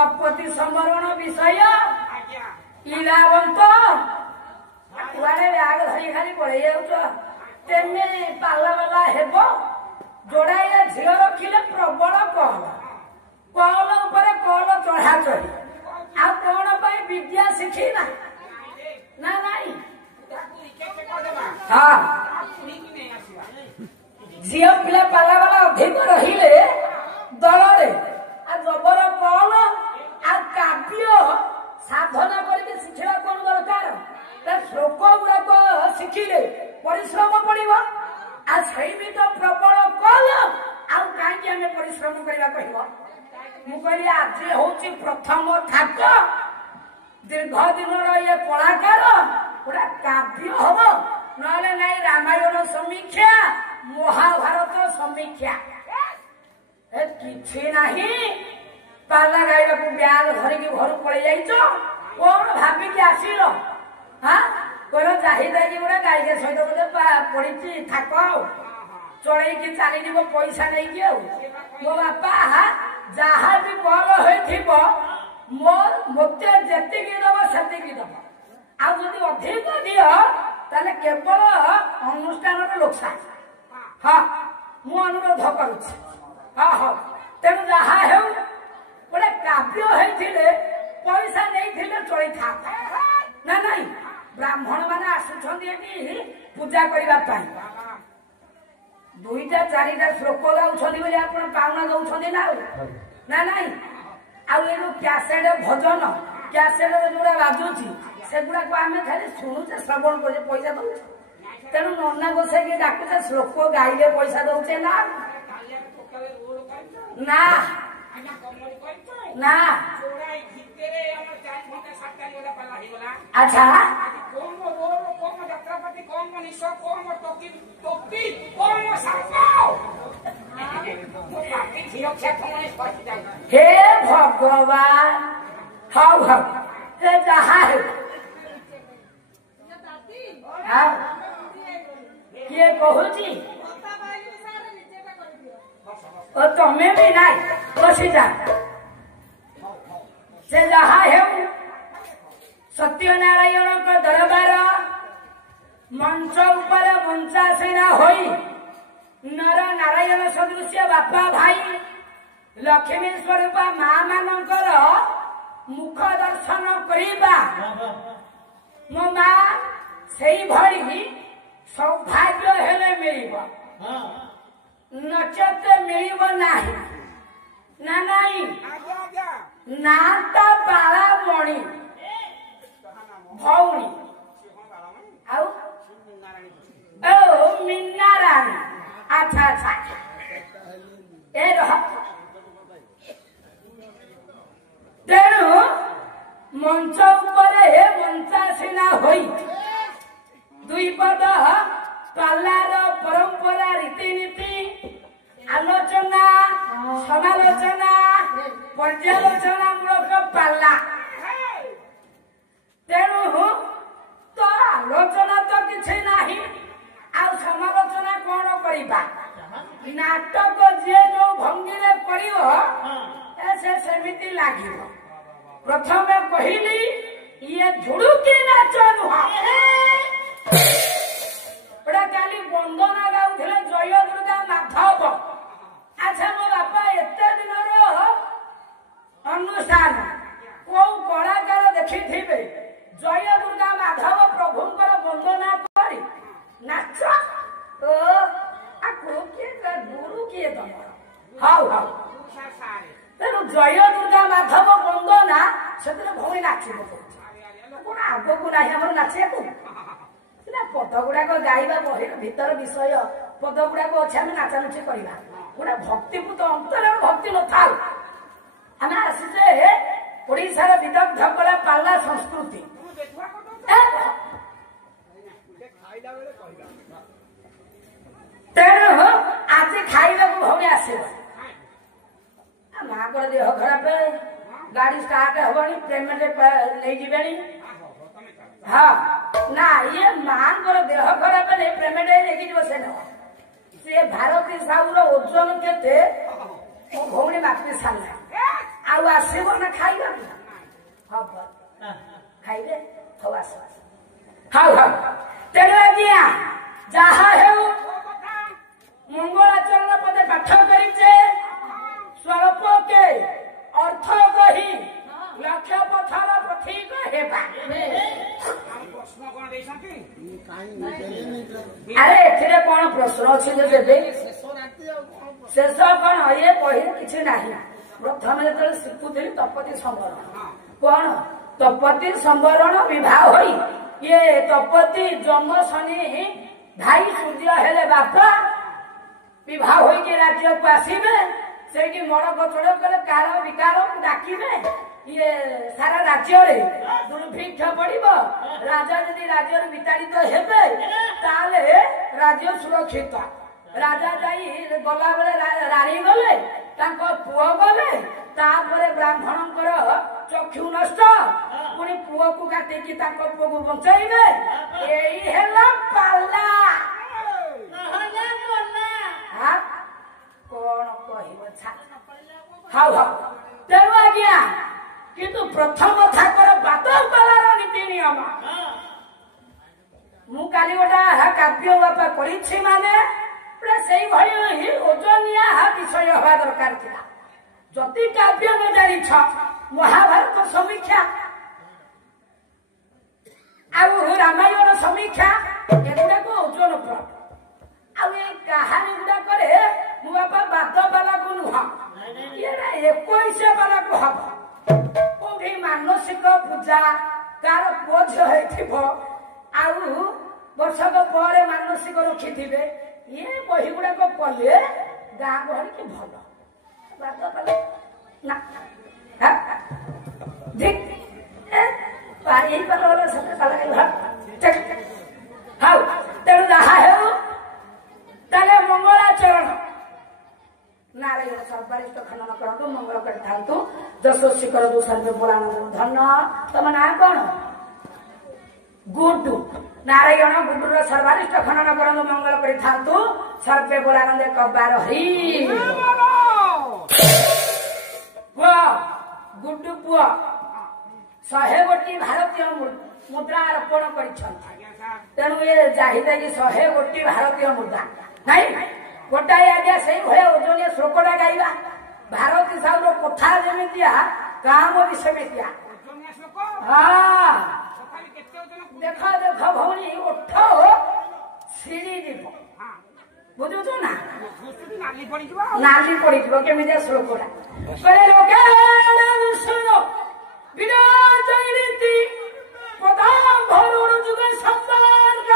तपति समरण विषय इलावंत कुआड़े ब्याग धरी खाली पड़े जाऊच तेमे पाला वाला हेब जोड़ाए झील रखिले प्रबल कल कल उपरे कल चढ़ा चढ़ी आ कौन विद्या शिखी ना ना नाई हाँ झील पिला पाला वाला अधिक रहिले दलरे आ जबर कल आ काव्य साधना करके शिखा कौन दरकार श्लोक गुड़ाक शिखिले परिश्रम पड़ो आ तो प्रबल कल आउ कहीं परिश्रम करवा कह मुझे आज हूँ प्रथम थाक दीर्घ दिन ये कलाकार पूरा काव्य हम ना रामायण समीक्षा महाभारत समीक्षा कि नहीं पाला गाइबा ब्याग धरिकी घर पड़े जाइच कौन भाविकी आसिल हाँ कह चाहिदा कि गोटे गाई के सहित बोधे पड़ी थाक चढ़ई चली पैसा नहीं मो बापा जहाँ भी कल हो मत जी दब से दब अधिक दिह ताले केवल अनुष्ठान लोकसान हाँ मु अनुरोध करुच्ची हाँ हाँ तेणु जहाँ हो गोटे काव्य होते पैसा नहीं चली था ना नहीं ब्राह्मण मैंने आसुंच पूजा करने दुईटा चारिटा श्लोक गाँव आप पावना दौरान ना नाई आउ कैसेट भजन कैसेट जो बाजुची सेगुड़ा को आम खाली शुणुचे श्रवण कर पैसा दौचे तेणु नना गोसाई के डाकुचे श्लोक गाइले पैसा दौचे ना ना ना अच्छा हे भगवान हाँ हाँ जहाँ है किए कहूची तुम्हें भी नहीं बसीजा से जहाँ है सत्यनारायण को दरबार मंच ऊपर मंचासीना होई नर नारायण सदृश बापा भाई लक्ष्मी स्वरूप माँ मानकर मुख दर्शन करिबा मो माँ से भली सौभाग्य हेले मिल नचत मिल नाही ना नहीं नाता बाला मणि भौणी ओ मीना रानी अच्छा अच्छा ए तेणु मंच उपरे मंचासीना होई दुई पद पालार परंपरा रीतिनीति आलोचना समालोचना पर्यालोचना मूलक पाला तेणु तो आलोचना तो किसी नाही आ समालोचना कौन करवा नाटक जी जो भंगी पड़ो से सेमिति लगे प्रथम कहली ये झुड़ुकी नाच नुह काली वंदना गाउले जय दुर्गा माधव अच्छा मो बापा एत दिन अनुष्ठान कौ कलाकार देखी जय दुर्गा माधव प्रभुंकर वंदना कर नाच गुरु किए तुम हाँ हाँ तेणु जय दुर्गा माधव वंदना से भौणी नाच कौन आगक ना नाचे पद गुड़ाक गाइबा भीतर विषय पद गुड़ाक अच्छे आम नाचानुची करवा गोटे भक्तिपूत अंतर भक्ति न था आम आसीचे ओडार विदग्ध कला पाला संस्कृति तेणु आज खाइबा भौणी आस माँ को देह खराब गाड़ी स्टार्ट हबनी पेमेंट नहीं जीवे हाँ ना ये माँ को देह खराब नहीं पेमेंट लेकिन बसे न से भारती साहू ओजन केते मो भौणी मापी सारा आ ଆଉ ଆସିବ ନା ଖାଇବାକୁ ହବ ଖାଇବେ ହଉ ଆସ ହଉ ହଉ ତେଣୁ ଆଜ୍ଞା ଯାହା ହେଉ ମଙ୍ଗଳାଚରଣ ପଦେ ପାଠ କରିଛେ ସ୍ୱଳ୍ପକେ ଅର୍ଥ କହି ଲକ୍ଷ ପଥର ପଥିକ ହେବା ଆରେ ଏଥିରେ କଣ ପ୍ରଶ୍ନ ଅଛି ଯେ ଦେବେ ଶେଷ କଣ ଇଏ କହିଲେ କିଛି ନାହିଁ ପ୍ରଥମେ ଯେତେବେଳେ ଶିଖୁଥିଲି ତପତି ସମ୍ବରଣ କଣ ତପତି ସମ୍ବରଣ ବିବାହ ହୋଇ ଇଏ ତପତି ଜନ୍ମ ଶନି ଭାଇ ସୂର୍ଯ୍ୟ ହେଲେ ବାପା ବିବାହ ହୋଇକି ରାଜ୍ୟକୁ ଆସିବେ ସେଇଠି ମଡ଼ କଚଡ଼ କଲେ କାଳ ବିକାଳ ଡାକିବେ ଇଏ ସାରା ରାଜ୍ୟରେ ଦୁର୍ଭିକ୍ଷ ପଡିବ ରାଜା ଯଦି ରାଜ୍ୟରୁ ବିତାଡ଼ିତ ହେବେ ତାହେଲେ ରାଜ୍ୟ ସୁରକ୍ଷିତ ରାଜା ଯାଇ ଗଲାବେଳେ ରାଣୀ ଗଲେ ତାଙ୍କ ପୁଅ ଗଲେ ତାପରେ ବ୍ରାହ୍ମଣଙ୍କର ଚକ୍ଷୁ ନଷ୍ଟ ପୁଣି ପୁଅକୁ କାଟିକି ତାଙ୍କ ପୁଅକୁ ବଞ୍ଚେଇବେ ଏଇ ହେଲା ପାଲା କଣ କହିବ ହଉ ହଉ ତେଣୁ ଆଜ୍ଞା କିନ୍ତୁ ପ୍ରଥମ ଥାକର ବାଦ ପାଲାର ନୀତି ନିୟମ ମୁଁ କାଲି ଗୋଟେ କାବ୍ୟ ବାପା କରିଛି ମାନେ ସେଇଭଳି ଓଜନିଆ ବିଷୟ ହେବା ଦରକାର ଥିଲା ଯଦି କାବ୍ୟ ନ ଜାଣିଛ ମହାଭାରତ ସମୀକ୍ଷା ଆଉ ରାମାୟଣ ସମୀକ୍ଷା ଏଗୁଡାକ ଓଜନ ପ୍ରାପ୍ତ ଆଉ ଏ କାହାଣୀ ଗୁଡାକରେ ମୁଁ ବାପା ବାଦ ବାଲାକୁ ନୁହଁ ଇଏଟା 21 ବାଲାକୁ ହବ କୋଉଠି ମାନସିକ ପୂଜା ତାର ପୁଅ ଝିଅ ହେଇଥିବ ଆଉ ବର୍ଷକ ପରେ ମାନସିକ ରଖିଥିବେ ଇଏ ବହି ଗୁଡାକ କଲେ ଗାଁ ଗହଳି କି ଭଲ ବାଦ ବାଲା ନା ହଉ ତେଣୁ ଯାହା ହେଉ ତାହେଲେ ମଙ୍ଗଳାଚରଣ ନାରାୟଣ ସର୍ବାରିଷ୍ଟ ଖନନ କରନ୍ତୁ ମଙ୍ଗଳ କରିଥାନ୍ତୁ ଯଶସ୍ୱୀ କରନ୍ତୁ ସର୍ବେ ବୋଳାନନ୍ଦ ଧନ ତମ ନାଁ କଣ ଗୁଡୁ ନାରାୟଣ ଗୁଡୁର ସର୍ବାରିଷ୍ଟ ଖନନ କରନ୍ତୁ ମଙ୍ଗଳ କରିଥାନ୍ତୁ ସର୍ବେ ବୋଳାନନ୍ଦ କବାର ହରି ପୁଅ ଗୁଡୁ ପୁଅ 100 ଭାରତୀୟ ମୁଦ୍ରା ଅର୍ପଣ କରିଛନ୍ତି ତେଣୁ ଏ ଚାହିଦା କି 100 ଭାରତୀୟ ମୁଦ୍ରା ନାଇଁ ଗୋଟାଏ ଆଜ୍ଞା ସେଇଭଳିଆ ଓଜନିଆ ଶ୍ଲୋକଟା ଗାଇବା ଭାରତୀ ସାହୁର କଥା ଯେମିତିଆ କାମ ବି ସେମିତିଆ ହଁ ଦେଖ ଦେଖ ଭଉଣୀ ଓଠ ସିରି ଯିବ ବୁଝୁଛୁ ନା ନାଲି ପଡିଯିବ କେମିତିଆ ଶ୍ଲୋକଟା ଶୁଣ ବିରାଟ ପ୍ରଧାନ ଭରୁଣ ଯୁଗ ସମ୍ପର୍କ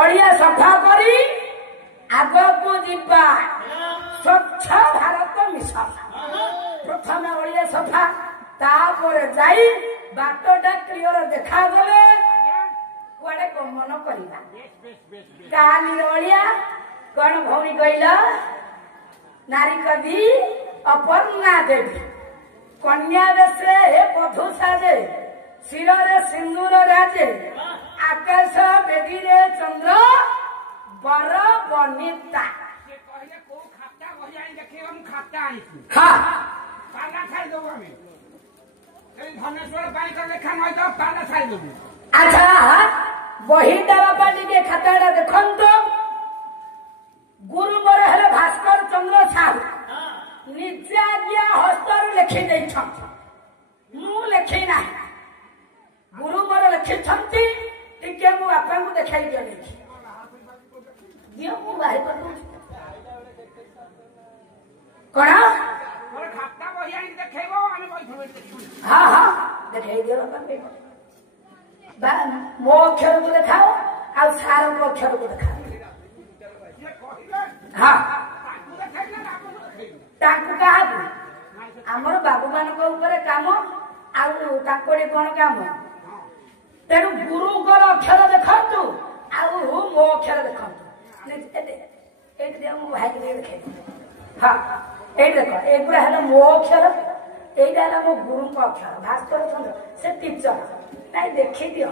ଅଳିଆ ସଫା କରି ଆଗକୁ ଯିବା ସ୍ୱଚ୍ଛ ଭାରତ ମିଶନ ପ୍ରଥମେ ଅଳିଆ ସଫା ତାପରେ ଯାଇ ବାଟଟା କ୍ଲିୟର ଦେଖାଗଲେ କୁଆଡେ ଗମନ କରିବା କାଲି ଅଳିଆ କଣ ଭଉଣୀ କହିଲ ନାରୀ କବି ଅପର୍ଣ୍ଣା ଦେବୀ କନ୍ୟା ବେଶରେ ବଧୂ ସାଜେ ଶିରରେ ସିନ୍ଦୁର ରାଜେ ଆକାଶ ବେଦୀରେ ଚନ୍ଦ୍ର ବର ବନିତା अच्छा बहीटा बापा टे खाताटा देखो गुरु मोर हेले भास्कर चंद्र साहू निजे आज्ञा हस्तर लिखि मु लिखि ना गुरु मोर लिखि टिके मो बापा को देखा दियो मु बाहर कर दूँ कौन हाँ हाँ देखा दियो बापा मो अक्षर को देखाओ आ सार को अक्षर को देखाओ हाँ आमर बाबू मान काम आकोड़े कौन काम तेणु गुरु अक्षर देखु मो अक्षर देखु भाई देखे हाँ ये देख एगुड़ा है मो अक्षर यहीटा है मो गुरु अक्षर भास्कर चंद्र से टीचर नहीं देखी दियो